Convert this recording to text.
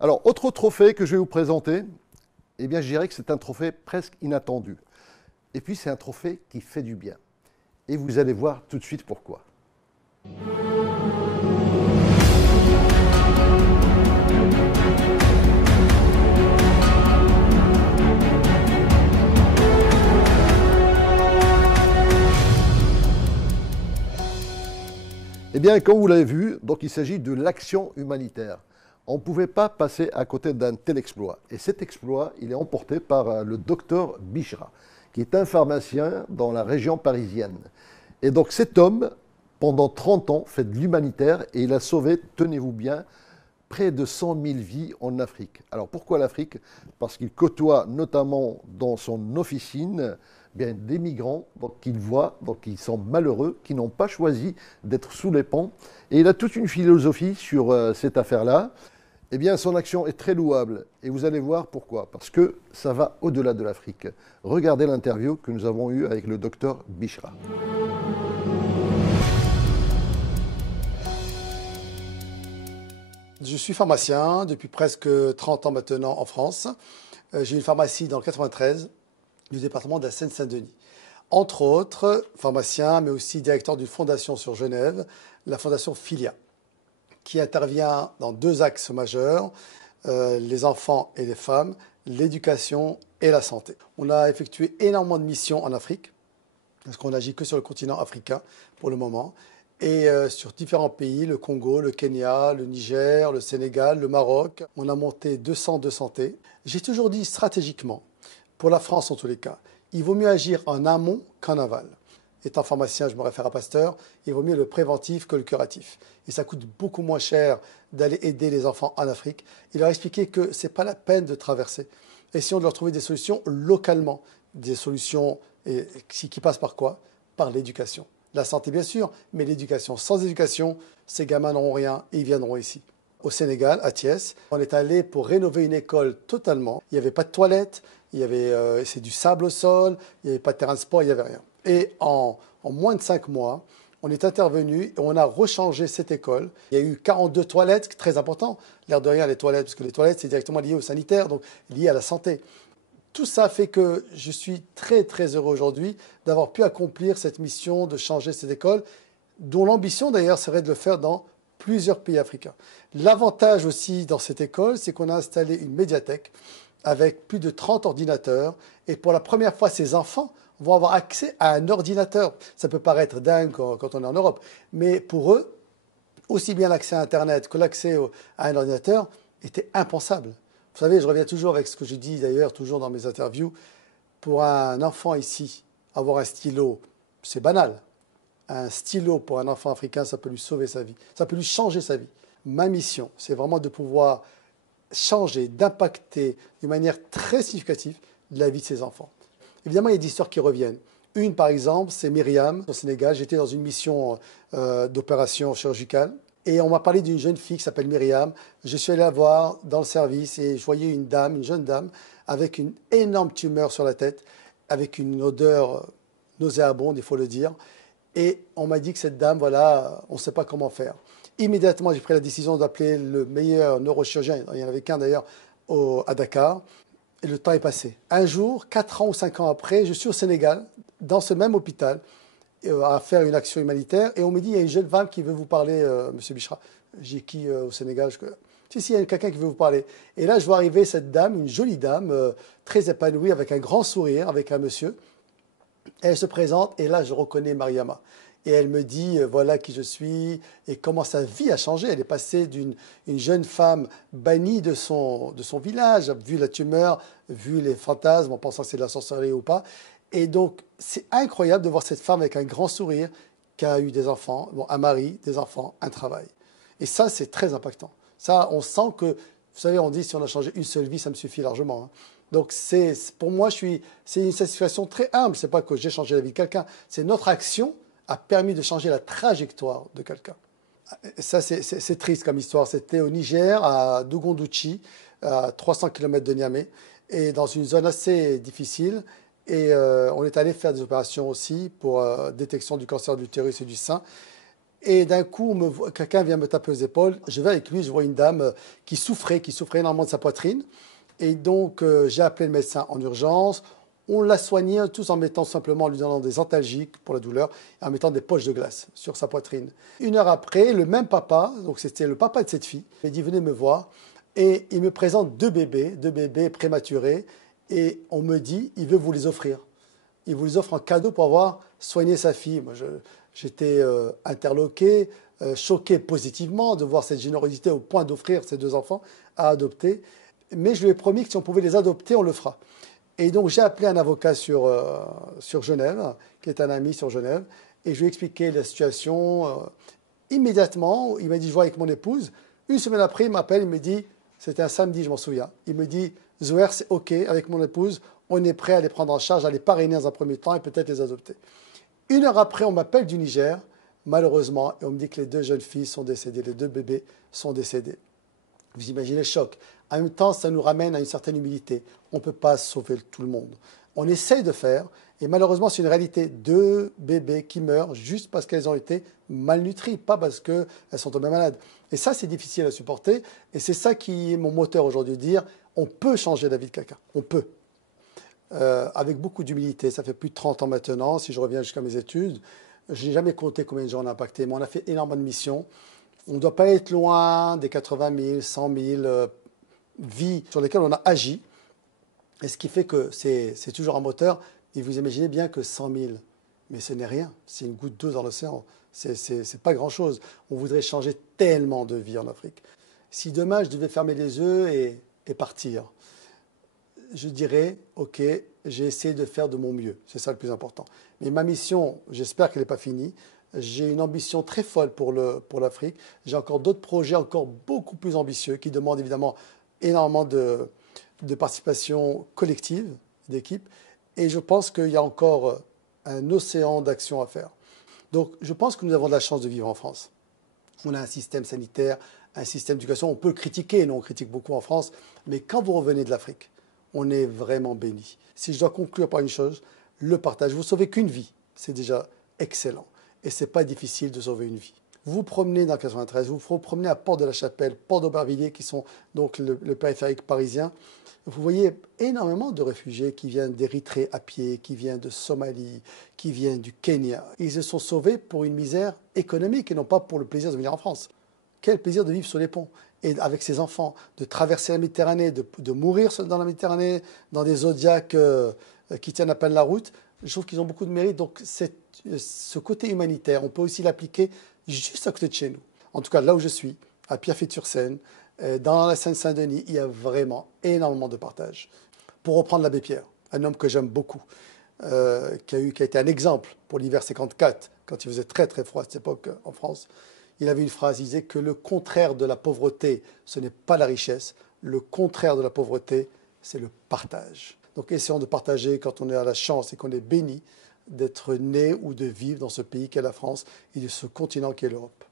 Alors, autre trophée que je vais vous présenter, eh bien, je dirais que c'est un trophée presque inattendu. Et puis, c'est un trophée qui fait du bien. Et vous allez voir tout de suite pourquoi. Eh bien, comme vous l'avez vu, donc il s'agit de l'action humanitaire. On ne pouvait pas passer à côté d'un tel exploit. Et cet exploit, il est emporté par le docteur Bichra, qui est un pharmacien dans la région parisienne. Et donc cet homme, pendant 30 ans, fait de l'humanitaire et il a sauvé, tenez-vous bien, près de 100 000 vies en Afrique. Alors pourquoi l'Afrique? Parce qu'il côtoie notamment dans son officine bien, des migrants qu'il voit, donc qui sont malheureux, qui n'ont pas choisi d'être sous les ponts. Et il a toute une philosophie sur cette affaire-là. Eh bien, son action est très louable. Et vous allez voir pourquoi. Parce que ça va au-delà de l'Afrique. Regardez l'interview que nous avons eue avec le docteur Bichra. Je suis pharmacien depuis presque 30 ans maintenant en France. J'ai une pharmacie dans le 93 du département de la Seine-Saint-Denis. Entre autres, pharmacien, mais aussi directeur d'une fondation sur Genève, la fondation Filia, qui intervient dans deux axes majeurs, les enfants et les femmes, l'éducation et la santé. On a effectué énormément de missions en Afrique, parce qu'on n'agit que sur le continent africain pour le moment, et sur différents pays, le Congo, le Kenya, le Niger, le Sénégal, le Maroc. On a monté 2 centres de santé. J'ai toujours dit stratégiquement, pour la France en tous les cas, il vaut mieux agir en amont qu'en aval. Étant pharmacien, je me réfère à Pasteur, il vaut mieux le préventif que le curatif. Et ça coûte beaucoup moins cher d'aller aider les enfants en Afrique. Il leur a expliqué que ce n'est pas la peine de traverser. Essayons de leur trouver des solutions localement, des solutions qui passent par quoi? Par l'éducation. La santé, bien sûr, mais l'éducation. Sans éducation, ces gamins n'auront rien et ils viendront ici. Au Sénégal, à Thiès, on est allé pour rénover une école totalement. Il n'y avait pas de toilettes, c'est du sable au sol, il n'y avait pas de terrain de sport, il n'y avait rien. Et en moins de 5 mois, on est intervenu et on a rechangé cette école. Il y a eu 42 toilettes, très important. L'air de rien, les toilettes, parce que les toilettes, c'est directement lié au sanitaire, donc lié à la santé. Tout ça fait que je suis très très heureux aujourd'hui d'avoir pu accomplir cette mission de changer cette école, dont l'ambition d'ailleurs serait de le faire dans plusieurs pays africains. L'avantage aussi dans cette école, c'est qu'on a installé une médiathèque avec plus de 30 ordinateurs et pour la première fois, ces enfants vont avoir accès à un ordinateur. Ça peut paraître dingue quand on est en Europe, mais pour eux, aussi bien l'accès à Internet que l'accès à un ordinateur était impensable. Vous savez, je reviens toujours avec ce que je dis d'ailleurs, toujours dans mes interviews. Pour un enfant ici, avoir un stylo, c'est banal. Un stylo pour un enfant africain, ça peut lui sauver sa vie. Ça peut lui changer sa vie. Ma mission, c'est vraiment de pouvoir changer, d'impacter d'une manière très significative la vie de ces enfants. Évidemment, il y a des histoires qui reviennent. Une, par exemple, c'est Myriam, au Sénégal. J'étais dans une mission d'opération chirurgicale. Et on m'a parlé d'une jeune fille qui s'appelle Myriam. Je suis allé la voir dans le service et je voyais une dame, une jeune dame, avec une énorme tumeur sur la tête, avec une odeur nauséabonde, il faut le dire. Et on m'a dit que cette dame, voilà, on ne sait pas comment faire. Immédiatement, j'ai pris la décision d'appeler le meilleur neurochirurgien, il n'y en avait qu'un d'ailleurs, à Dakar. Et le temps est passé. Un jour, 4 ans ou 5 ans après, je suis au Sénégal, dans ce même hôpital, à faire une action humanitaire. Et on me dit, il y a une jeune femme qui veut vous parler, Monsieur Bichra. J'ai qui au Sénégal? Si, il y a quelqu'un qui veut vous parler. Et là, je vois arriver cette dame, une jolie dame, très épanouie, avec un grand sourire, avec un monsieur. Et elle se présente, et là, je reconnais Mariama. Et elle me dit, voilà qui je suis, et comment sa vie a changé. Elle est passée d'une jeune femme bannie de son village, vu la tumeur, vu les fantasmes, en pensant que c'est de la sorcellerie ou pas. Et donc, c'est incroyable de voir cette femme avec un grand sourire, qui a eu des enfants, bon, un mari, des enfants, un travail. Et ça, c'est très impactant. Ça, on sent que, vous savez, on dit si on a changé une seule vie, ça me suffit largement. Hein. Donc, pour moi, c'est une satisfaction très humble. Ce n'est pas que j'ai changé la vie de quelqu'un, c'est notre action a permis de changer la trajectoire de quelqu'un. Ça, c'est triste comme histoire. C'était au Niger, à Dougondouchi, à 300 km de Niamey, et dans une zone assez difficile. Et on est allé faire des opérations aussi pour détection du cancer de l'utérus et du sein. Et d'un coup, quelqu'un vient me taper aux épaules. Je vais avec lui, je vois une dame qui souffrait énormément de sa poitrine. Et donc, j'ai appelé le médecin en urgence. On l'a soigné tous en mettant simplement, en lui donnant des antalgiques pour la douleur, et en mettant des poches de glace sur sa poitrine. 1 heure après, le même papa, donc c'était le papa de cette fille, il dit venez me voir. Et il me présente 2 bébés prématurés. Et on me dit, il veut vous les offrir. Il vous les offre en cadeau pour avoir soigné sa fille. Moi, j'étais interloqué, choqué positivement de voir cette générosité au point d'offrir ces 2 enfants à adopter. Mais je lui ai promis que si on pouvait les adopter, on le fera. Et donc j'ai appelé un avocat sur Genève, qui est un ami sur Genève, et je lui ai expliqué la situation. Immédiatement, il m'a dit, je vois avec mon épouse. 1 semaine après, il m'appelle, il me dit, c'était un samedi, je m'en souviens, il me dit, Zouher, c'est OK, avec mon épouse, on est prêt à les prendre en charge, à les parrainer dans un premier temps et peut-être les adopter. 1 heure après, on m'appelle du Niger, malheureusement, et on me dit que les 2 jeunes filles sont décédées, les 2 bébés sont décédés. Vous imaginez le choc. En même temps, ça nous ramène à une certaine humilité. On ne peut pas sauver tout le monde. On essaye de faire, et malheureusement, c'est une réalité. 2 bébés qui meurent juste parce qu'elles ont été malnutries, pas parce qu'elles sont tombées malades. Et ça, c'est difficile à supporter, et c'est ça qui est mon moteur aujourd'hui, de dire on peut changer la vie de quelqu'un. On peut. Avec beaucoup d'humilité. Ça fait plus de 30 ans maintenant, si je reviens jusqu'à mes études. Je n'ai jamais compté combien de gens on a impacté, mais on a fait énormément de missions. On ne doit pas être loin des 80 000, 100 000 vies sur lesquelles on a agi. Et ce qui fait que c'est toujours un moteur. Et vous imaginez bien que 100 000, mais ce n'est rien. C'est une goutte d'eau dans l'océan. C'est pas grand-chose. On voudrait changer tellement de vies en Afrique. Si demain je devais fermer les yeux et partir, je dirais, OK, j'ai essayé de faire de mon mieux. C'est ça le plus important. Mais ma mission, j'espère qu'elle n'est pas finie. J'ai une ambition très folle pour l'Afrique. J'ai encore d'autres projets encore beaucoup plus ambitieux qui demandent évidemment énormément de participation collective, d'équipe. Et je pense qu'il y a encore un océan d'action à faire. Donc je pense que nous avons de la chance de vivre en France. On a un système sanitaire, un système d'éducation. On peut le critiquer, nous on critique beaucoup en France. Mais quand vous revenez de l'Afrique, on est vraiment béni. Si je dois conclure par une chose, le partage. Vous ne sauvez qu'une vie, c'est déjà excellent. Et ce n'est pas difficile de sauver une vie. Vous vous promenez dans le 93, vous vous promenez à Port de la Chapelle, Port d'Aubervilliers, qui sont donc le périphérique parisien. Vous voyez énormément de réfugiés qui viennent d'Érythrée à pied, qui viennent de Somalie, qui viennent du Kenya. Ils se sont sauvés pour une misère économique et non pas pour le plaisir de venir en France. Quel plaisir de vivre sur les ponts et avec ses enfants, de traverser la Méditerranée, de mourir dans la Méditerranée, dans des zodiacs qui tiennent à peine la route. Je trouve qu'ils ont beaucoup de mérite. Donc ce côté humanitaire, on peut aussi l'appliquer juste à côté de chez nous. En tout cas, là où je suis, à Pierrefitte-sur-Seine, dans la Seine-Saint-Denis, il y a vraiment énormément de partage. Pour reprendre l'abbé Pierre, un homme que j'aime beaucoup, qui a été un exemple pour l'hiver 54, quand il faisait très très froid à cette époque en France. Il avait une phrase, il disait que le contraire de la pauvreté, ce n'est pas la richesse, le contraire de la pauvreté, c'est le partage. Donc essayons de partager quand on a la chance et qu'on est béni d'être né ou de vivre dans ce pays qu'est la France et de ce continent qu'est l'Europe.